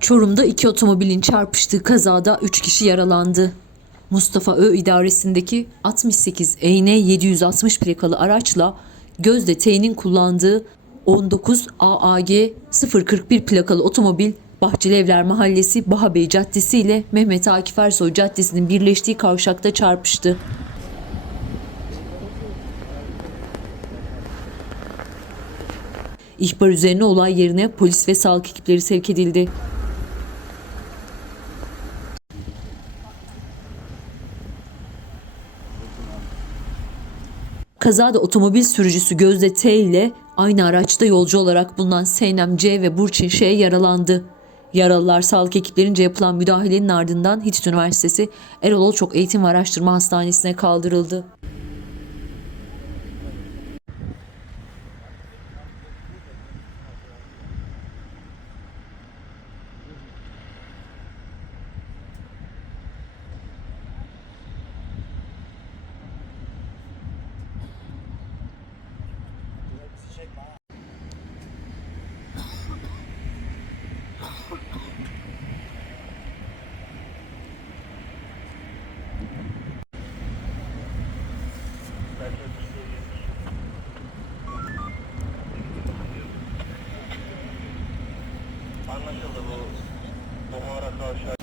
Çorum'da iki otomobilin çarpıştığı kazada 3 kişi yaralandı. Mustafa Ö idaresindeki 68 EN 760 plakalı araçla Gözde T'nin kullandığı 19 AAG 041 plakalı otomobil Bahçelievler Mahallesi Bahabey Caddesi ile Mehmet Akif Ersoy Caddesi'nin birleştiği kavşakta çarpıştı. İhbar üzerine olay yerine polis ve sağlık ekipleri sevk edildi. Kazada otomobil sürücüsü Gözde T ile aynı araçta yolcu olarak bulunan Seynem C ve Burçin Ş yaralandı. Yaralılar sağlık ekiplerince yapılan müdahalenin ardından Hitit Üniversitesi Erol Olçok Eğitim ve Araştırma Hastanesi'ne kaldırıldı. arkadaşlar.